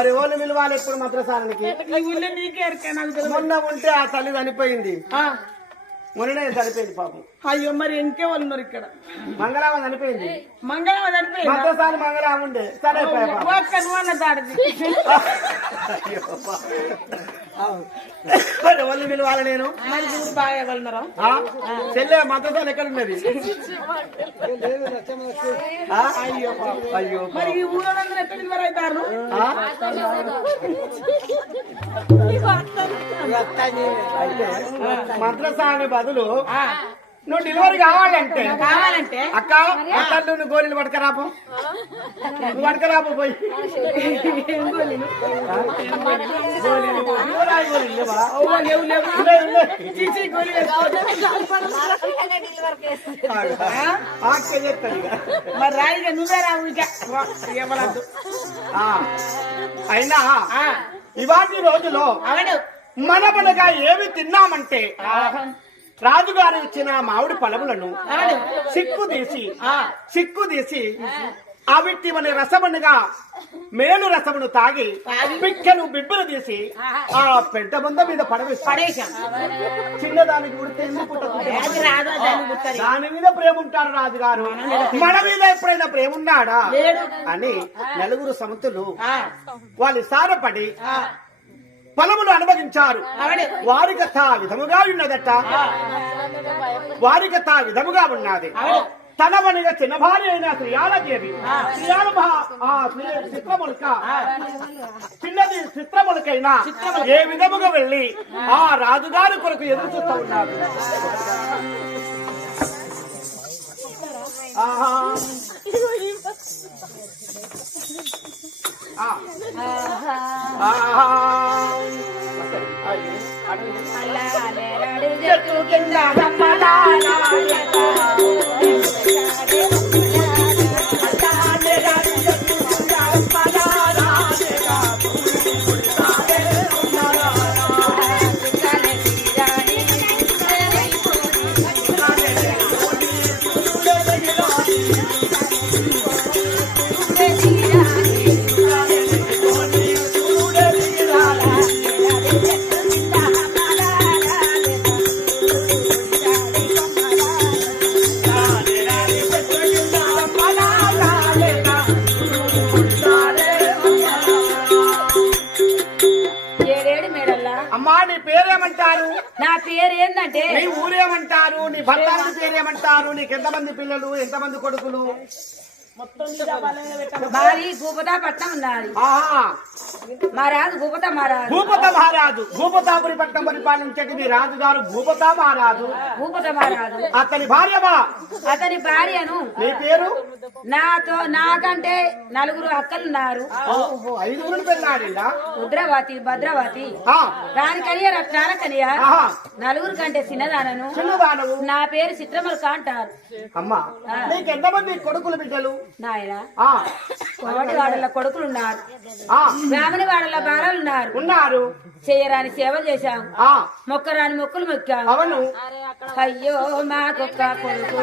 మరి ఓళ్ళు విలువాలి ఎప్పుడు మద్రసానికి. మొన్న ఉంటే ఆ తల్లి చనిపోయింది. ఆ, మొన్ననే చనిపోయింది పాపం. అయ్యో మరి ఇంకే వాళ్ళు ఉన్నారు ఇక్కడ. మంగళామ చనిపోయింది. మంగళం చనిపోయిందా? మద్రసాని మంగళామ ఉండే. సరే ఓళ్ళు విలువాలి నేను? చెల్లె మద్రసాలు ఎక్కడ ఉన్నది? అయ్యో. అయ్యో. మరి ఈ ఊళ్ళందరూ ఎక్కడ బదులు నువ్వు డెలివరీ కావాలంటే. కావాలంటే. అక్క అక్కలు నువ్వు గోళీలు పడకరాపు నువ్వు పడకరాపు పోయి. అక్క. మరి రాయిగా నువ్వే రావు ఇక ఇవ్వలేదు ఆ. అయినా ఇవాటి రోజులో మన మనగా ఏమి తిన్నామంటే రాజుగారు ఇచ్చిన మామిడి పழములను సిక్కు తీసి సిక్కు తీసి అవిటి మన రసమునుగా మేలు రసమును తాగి పిక్కను బిబ్బలు తీసి ఆ పెద్ద మంద మీద పడవేసి పడేశాం చిన్నదానికి పుడితే ఎందుకు దాని మీద ప్రేమ ఉంటాడు రాజుగారు. మన మీద ఎప్పుడైనా ప్రేమ ఉన్నాడా. అని నలుగురు సముతులు వాళ్ళు సారపడి ఫలములు అనుభవించారు. అవును. వారి కథ విధముగా ఉన్నదట. వారి కథ విధముగా ఉన్నది. తనవనిగా చిన్న భార్య అయిన శ్రీయాలదేవి. శ్రీయాల చిత్రములక చిన్నది చిత్రములకైనా ఏ విధముగా వెళ్ళి ఆ రాజుగారి కొరకు ఎదురు చూస్తూ ఉన్నారు ఆహా. ఆ. ఆహా. అయ్యో. చెట్టు కింద దమ్మలాలా పేరేమంటారు నా పేరు ఏంటంటే నీ ఊరేమంటారు? నీ భర్త పేరేమంటారు? నీకు ఎంతమంది పిల్లలు ఎంతమంది కొడుకులు? భూపతా పట్నం ఉన్నది మహారాజు భూపత మహారాజు. భూపతాపురి రాజుగారు భూపత మహారాజు. భూపత మహారాజు. అతని భార్యమా అతని భార్యను నీ పేరు? నాతో నాకంటే నలుగురు అక్కలున్నారు. ఓహో ఐదుగురు రుద్రవతి భద్రవతి. ఆ, రానికనియ రత్నాల కనియ ఆహా. నలుగురు కంటే చిన్నదానను. చిన్నదానవు. నా పేరు చిత్రమల్క అంటారు. అమ్మా నీకు ఎంతమంది కొడుకులు బిడ్డలు? నాయన? బ్రాహ్మణి వాడల ఉన్నారు. చేయరాని సేవ చేశాం. ఆ. మొక్కరాని మొక్కులు మొక్కాం. అవును. అయ్యో మాకొక్క కొడుకు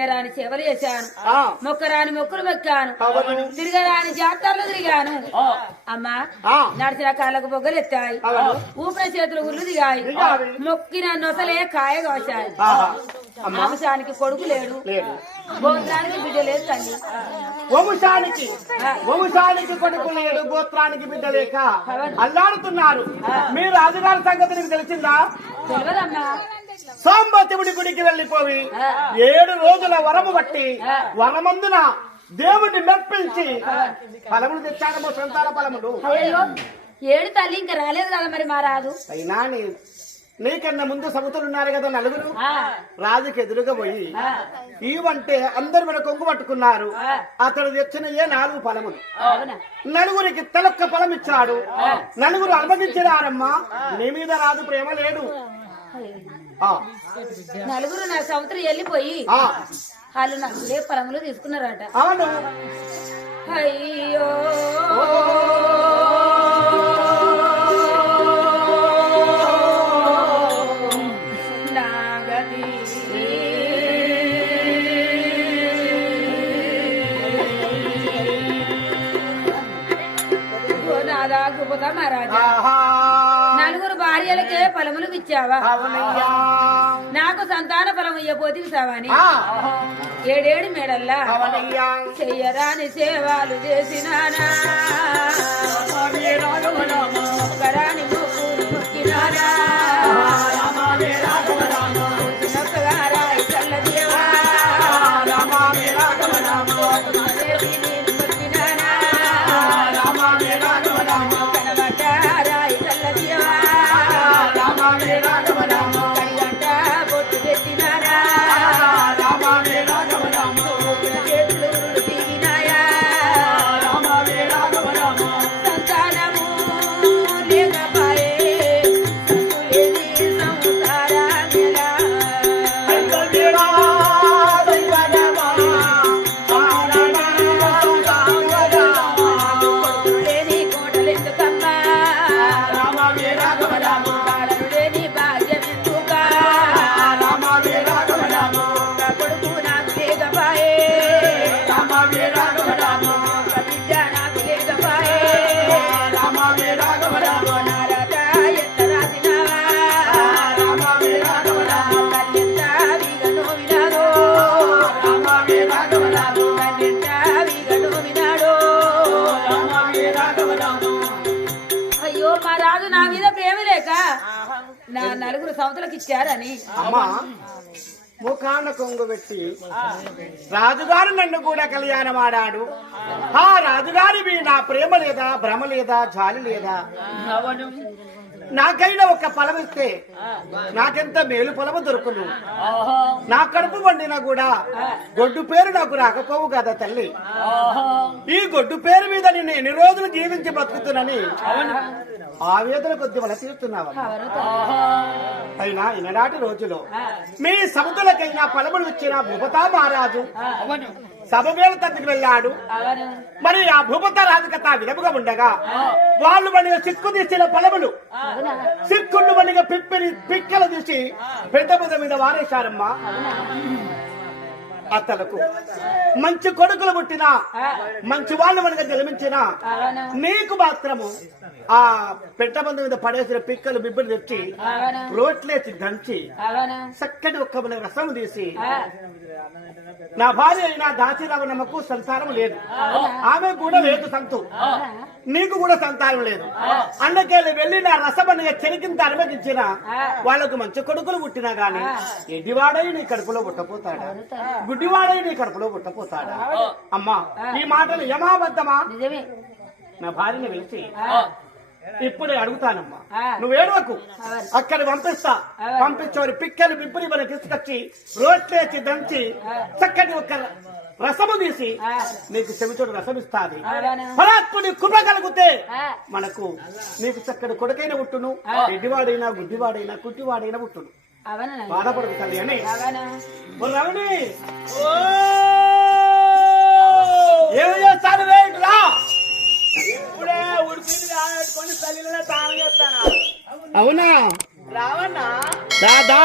చేయరాని సేవలు చేశాను. మొక్కరాని మొక్కులు మొక్కాను. తిరగరాని జాతరలు తిరిగాను. ఆ, అమ్మా నడిచిన కాళ్ళకు బొగ్గలు ఎత్తాయి. ఊపిన చేతులు ఉల్లు దిగాయి. మొక్కిన నొసలే కాయ. అమ్మా. వంశానికి కొడుకు లేడు. లేదు. గోత్రానికి బిడ్డ లేదు తల్లి. వంశానికి. వంశానికి కొడుకు లేడు గోత్రానికి బిడ్డ లేక అల్లాడుతున్నారు. మీ రాజుగారి సంగతి నీకు తెలిసిందా? తెలియదమ్మా. సాంబశివుడి గుడికి వెళ్ళిపోయి ఏడు రోజుల వరము బట్టి వరమందున దేవుడిని మెప్పించి ఫలములు తెచ్చాడమో సంతాన ఫలములు. ఏడు తల్లి ఇంకా రాలేదు కదా మరి మా రాదు అయినా నీకన్నా ముందు సముతులు ఉన్నారు కదా నలుగురు? రాజుకి ఎదురుగా పోయి ఇవంటే అందరు మన కొంగు పట్టుకున్నారు. అతడు తెచ్చిన ఏ నాలుగు ఫలములు? నలుగురికి తలొక్క ఫలం ఇచ్చాడు నలుగురు అనుభవించినారమ్మా నీ మీద రాదు ప్రేమ ఆ, నలుగురు నా సంవత్సరం వెళ్ళిపోయి వాళ్ళు నాకు లే పరములు తీసుకున్నారట. అవును. అయ్యో. ఇచ్చావా. నాకు సంతాన ఫలం ఇయ్యపోతే సావని ఏడేడు మేడల్లా. చెయ్యరాని సేవలు చేసినానా? ఒకరాని మొక్కులు నా నలుగురు సంవత్సరాలకు ఇచ్చారని. అమ్మా ముఖాన కొంగు పెట్టి రాజుగారు నన్ను కూడా కళ్యాణం ఆడాడు ఆ రాజుగారి మీ నా ప్రేమ లేదా భ్రమ లేదా జాలి లేదా? నాకైనా ఒక ఫలం ఇస్తే నాకెంత మేలు ఫలము దొరుకును. నా కడుపు వండినా కూడా గొడ్డు పేరు నాకు రాకపోవు కదా తల్లి. ఈ గొడ్డు పేరు మీద నేను ఎన్ని రోజులు జీవించి బతుకుతున్నానని ఆవేదన కొద్ది వల తీరుతున్నావా అయినా ఈనాటి రోజులో మీ సముద్రులకైనా ఫలములు ఇచ్చిన భూపతా మహారాజు సభవేళ తండ్రికి వెళ్ళాడు. మరి ఆ భూపత రాజు కథ విధముగా ఉండగా వాళ్ళు మనగా సిక్కు తీసిన అవునా సిక్కుండు మనగా పిప్పిని పిక్కలు తీసి పెద్ద పెద్ద మీద వారేశారమ్మా. అత్తలకు. మంచి కొడుకులు పుట్టినా మంచి వాళ్ళు మనగా జన్మించిన నీకు మాత్రము ఆ పెట్టబంధు మీద పడేసిన పిక్కలు బిబ్బలు తెచ్చి రోట్లేసి దంచి చక్కటి ఒక్క రసం తీసి నా భార్య అయినా దాసిరావణమ్మకు సంతానం లేదు. ఆమె కూడా లేదు సంతు. నీకు కూడా సంతానం లేదు. అందుకే వెళ్ళి నా రసమనిగా చెరికింత అనుమతించిన వాళ్ళకు మంచి కొడుకులు పుట్టినా గాని ఎడ్డివాడై నీ కడుపులో పుట్టపోతాడా? గుడ్డివాడై నీ కడుపులో పుట్టపోతాడా? అమ్మా ఈ మాటలు యమాబద్ధమా? నిజమే. నా భార్యని పిలిచి ఇప్పుడే అడుగుతానమ్మా. ఆ. నువ్వు ఏడవకు. అక్కడ పంపిస్తా. పంపించోరి పిక్కలు బిబ్బుని మనం తీసుకొచ్చి రోట్లేసి దంచి చక్కటి ఒక రసము తీసి. నీకు చెవిచోడు రసం ఇస్తాది కృప కలిగితే మనకు నీకు చక్కటి కొడుకైన పుట్టును ఎడ్డివాడైనా గుడ్డివాడైనా కుట్టివాడైనా పుట్టును. అవును బాధపడకు తల్లి అని. అవును. ఓ రమణి. ఏమి చేస్తాను వేయట్లా ఇప్పుడే ఉడిపింది కాబెట్టుకొని తల్లిలో తాను చేస్తాను? అవునా? రావన్నా? దాదా